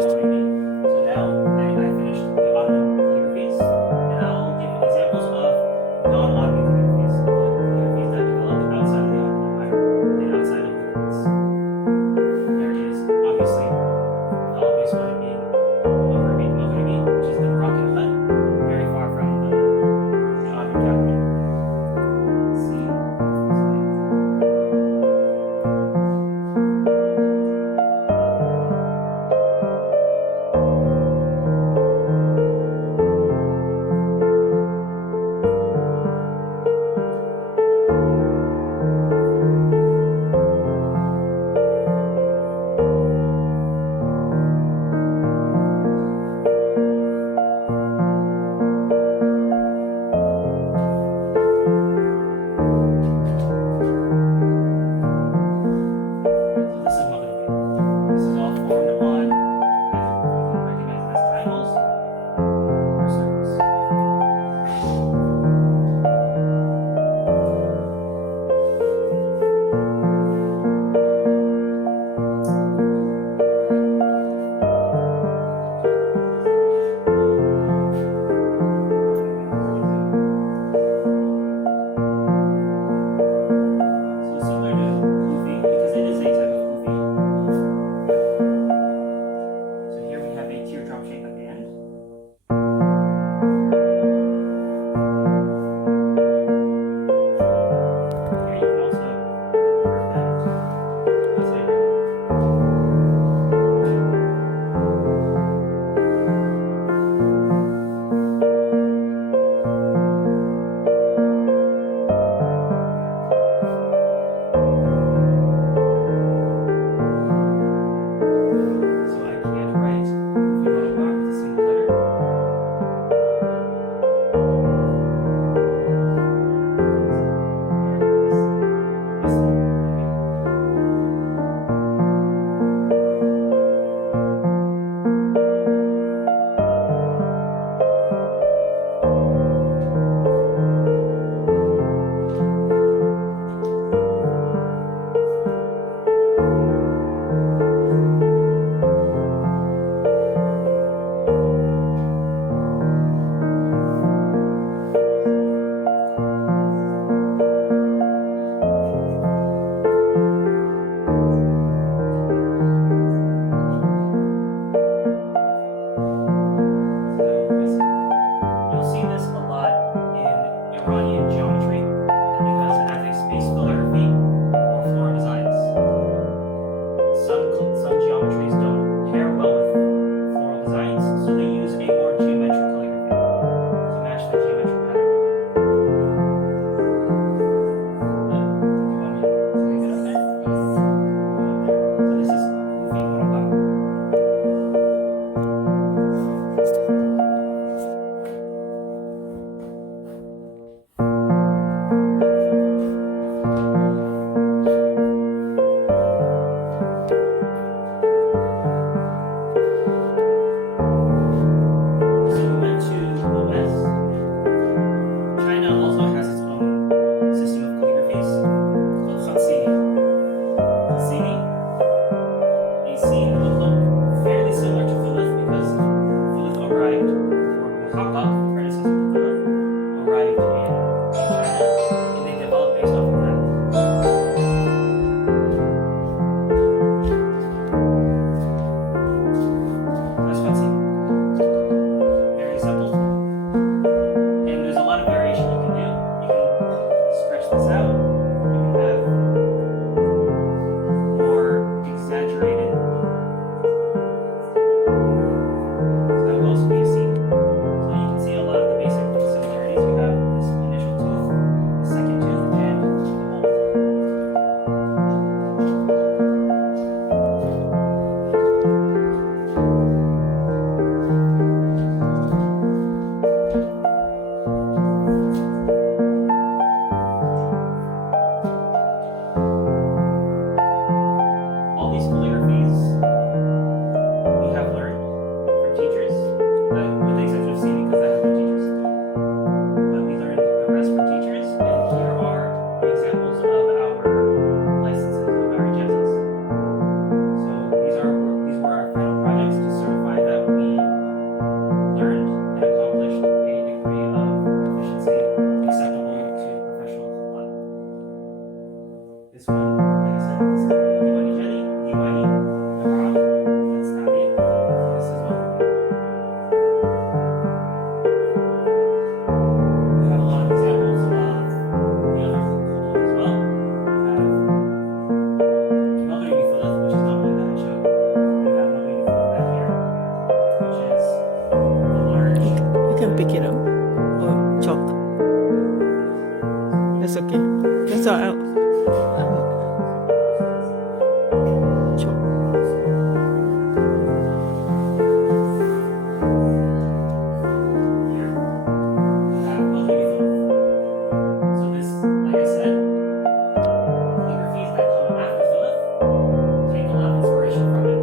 know what I mean? So now I finished the Ottoman calligraphies, and I'll give examples of non-Ottoman calligraphies, calligraphies that developed outside of the Ottoman Empire and outside of the Greeks. There is obviously the obvious one being Maghribi, which is the Moroccan hut, very far from the Ottoman capital. Let's see. This is Maghribi. This is all formed on either you can recognize it as tiles or circles. So similar to Kufi, because it is a type of Kufi, can pick it up or chalk. That's okay. That's all. Chalk. Here, lovely before. So this, like I said, calligraphies that come after Philip take a lot of inspiration from it.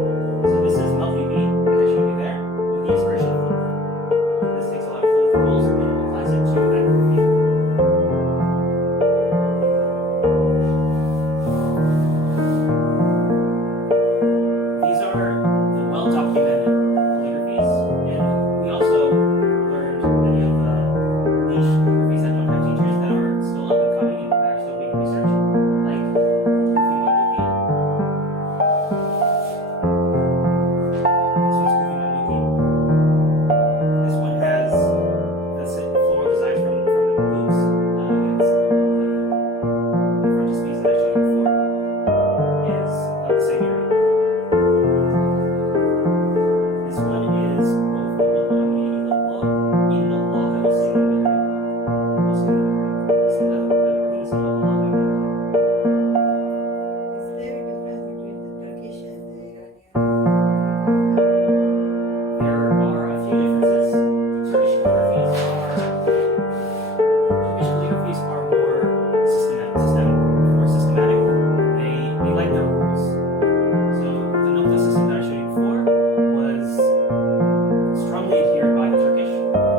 So this is Lovely Bee that I showed you there with the inspiration of Philip. This takes a lot of Philip rules and applies it to that graffiti. These are the well-documented calligraphies, and we also learned many of the niche calligraphies that don't have teachers that are still up and coming and that are still being researched, like Kufi Mamluki. This one's Kufi Mamluki. This one has the floral designs from the Mamluks against the frontispiece that I showed you before is of the same era. This one is Is there a difference between the Turkish and the Iranian? There are a few differences. Turkish calligraphies are more systematic. They like their rules. So the nokta system that I showed you before was strongly adhered by the Turkish.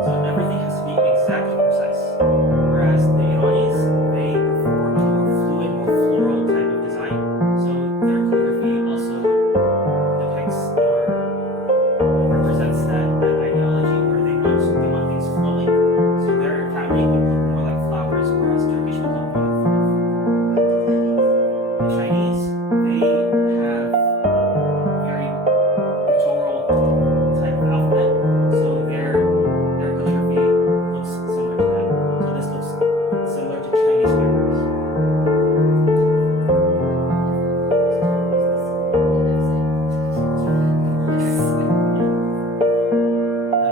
So everything has to be exact and precise. Whereas the Iranis, they prefer a more fluid, more floral type of design. So their calligraphy also depicts or represents that ideology where they want things flowing. So their fabric would look more like flowers, whereas Turkish would look more like fluff. The Chinese, they have very pictorial type of alphabet, so their calligraphy looks similar to that. So this looks similar to Chinese characters.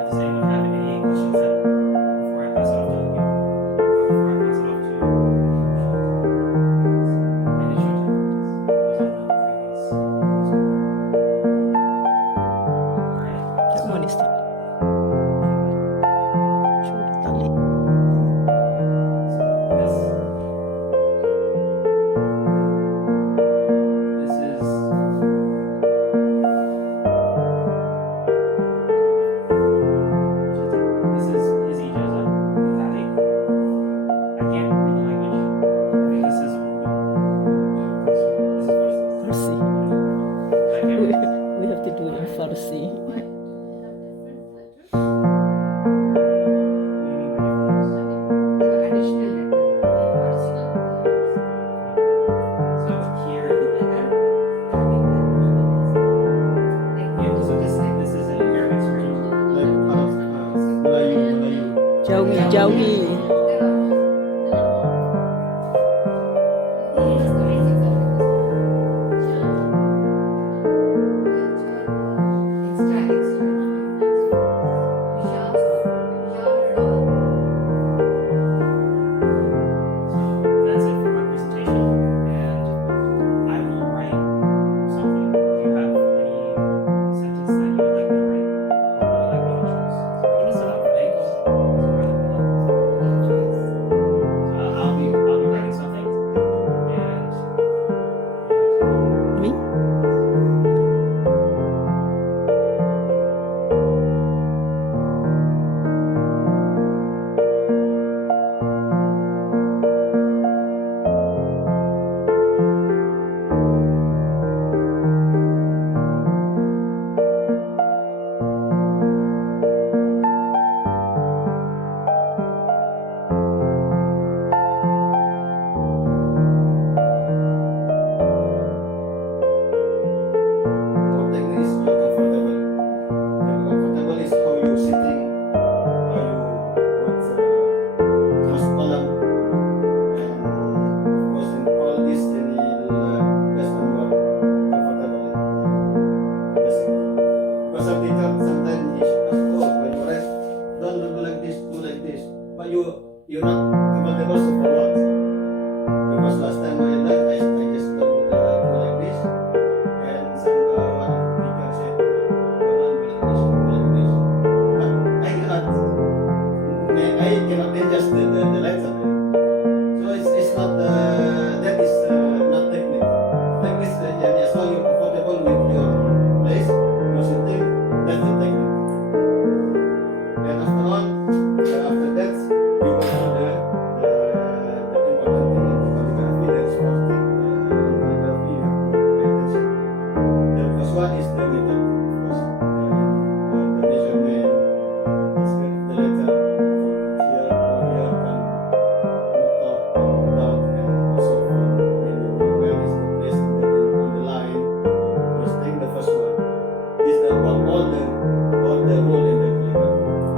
Does anyone have any questions before I pass it off to the people? Before I pass it off to and it's your turn. It was on the previous. Alright. That one is done. Show the tali. This is his ijaza in Arabic. I can't read the language. I think this is Urdu. This is Farsi. I can't read. We have to do it in Farsi. What? They have different letters? What do you mean by different letters? There are additional letters. Arsenal letters. So here, Like so this is an Arabic script. Like Melayu. Jawi, Jawi. That's it for my presentation, and I will write something. Do you have any sentence that you would like me to write, or would you like me to choose? Give me some alphabetical. I'll be writing something, and Me? Because some teacher sometimes he ask, oh, when you write, don't do like this, all the role in the calligraphy.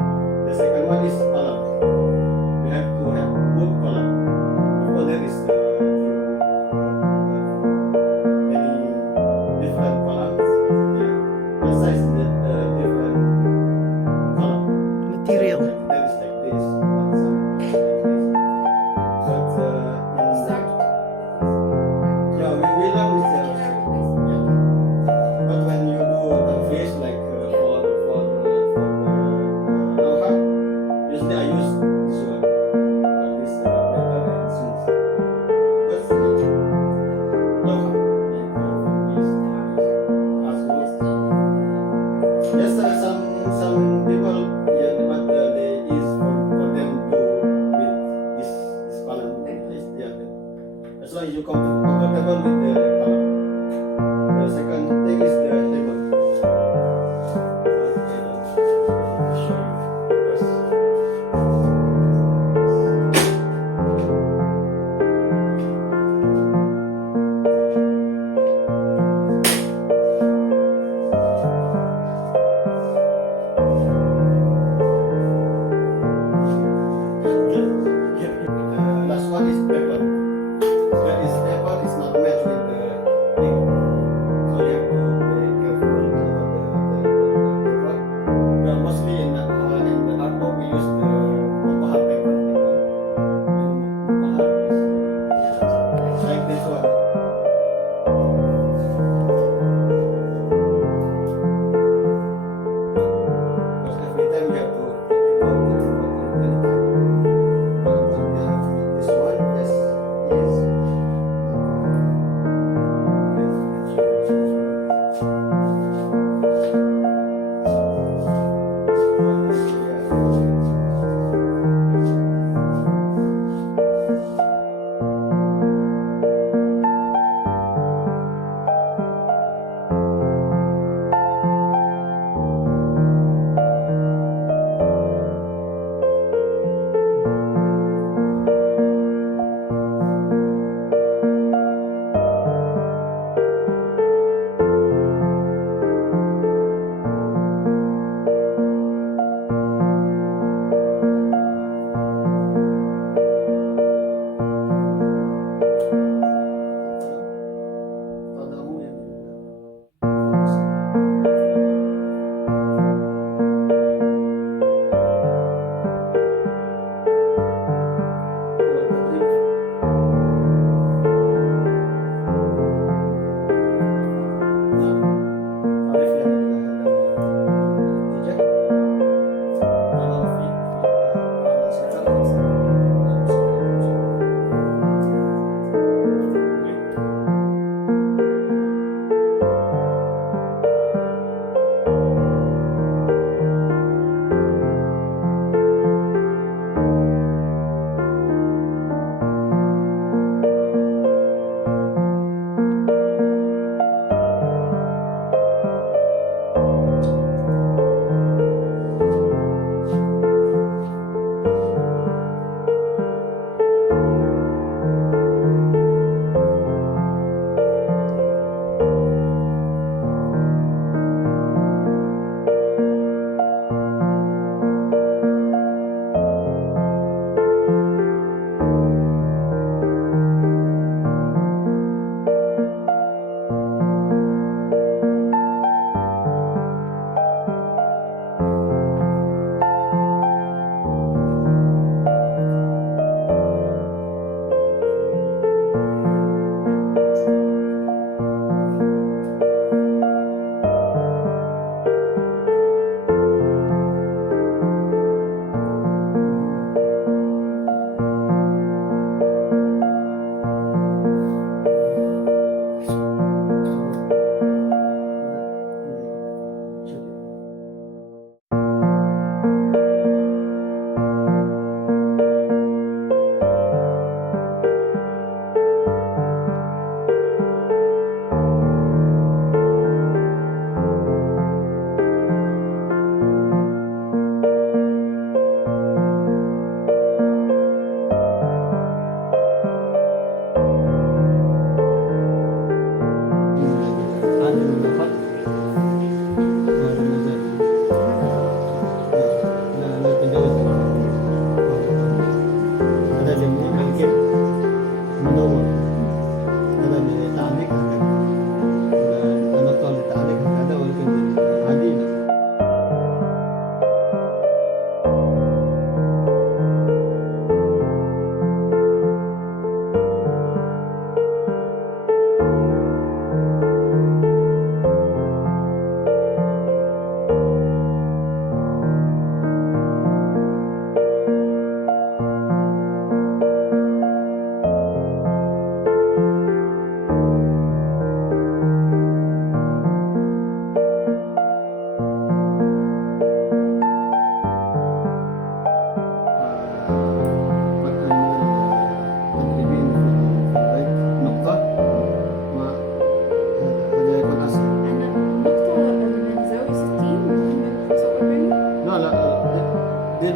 The second one is column. We have to have good column. Of course, there is many different columns. Yeah, besides the different column. Material. There is like this, some like this. But Start yeah, we learn with yeah. But when you do the face like for lawha, usually I use this one, this better and smooth. But lawha, like from this as well. Yes, some people yeah, but they is for them do with this column. Yeah, as long as you comfortable with the column. The second thing is the table. Okay, let me show you first.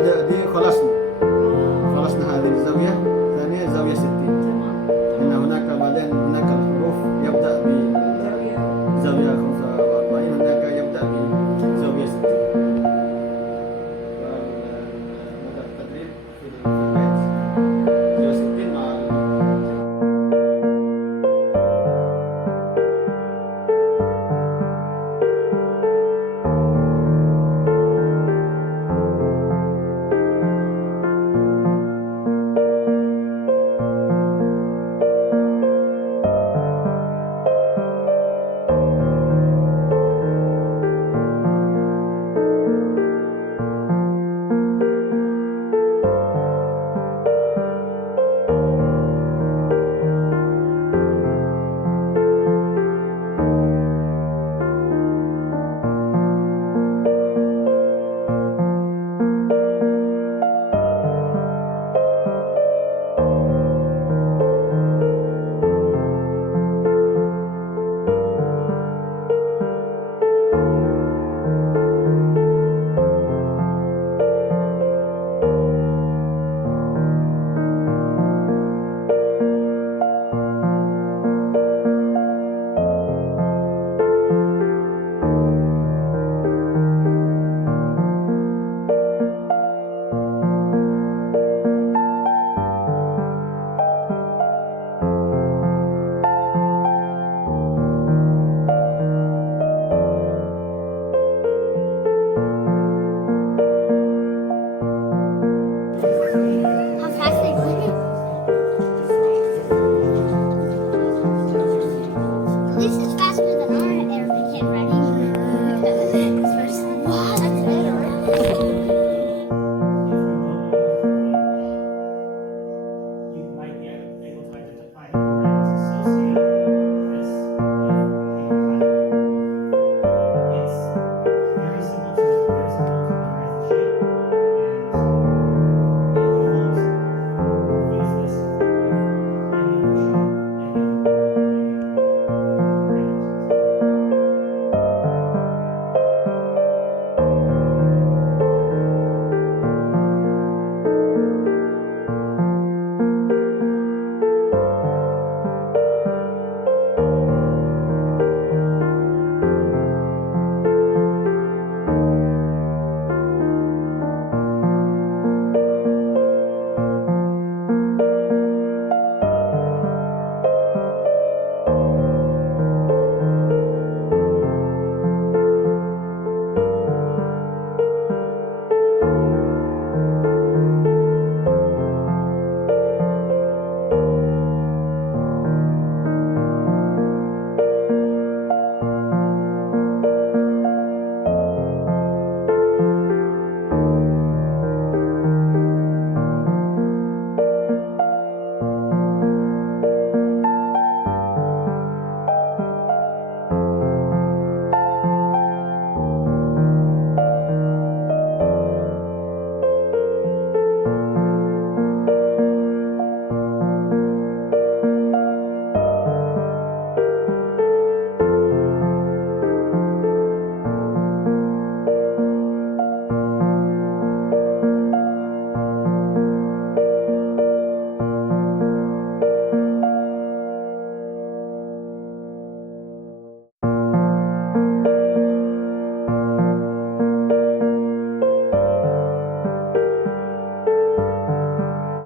دي خلصنا هذه الزاوية الثانية زاوية 60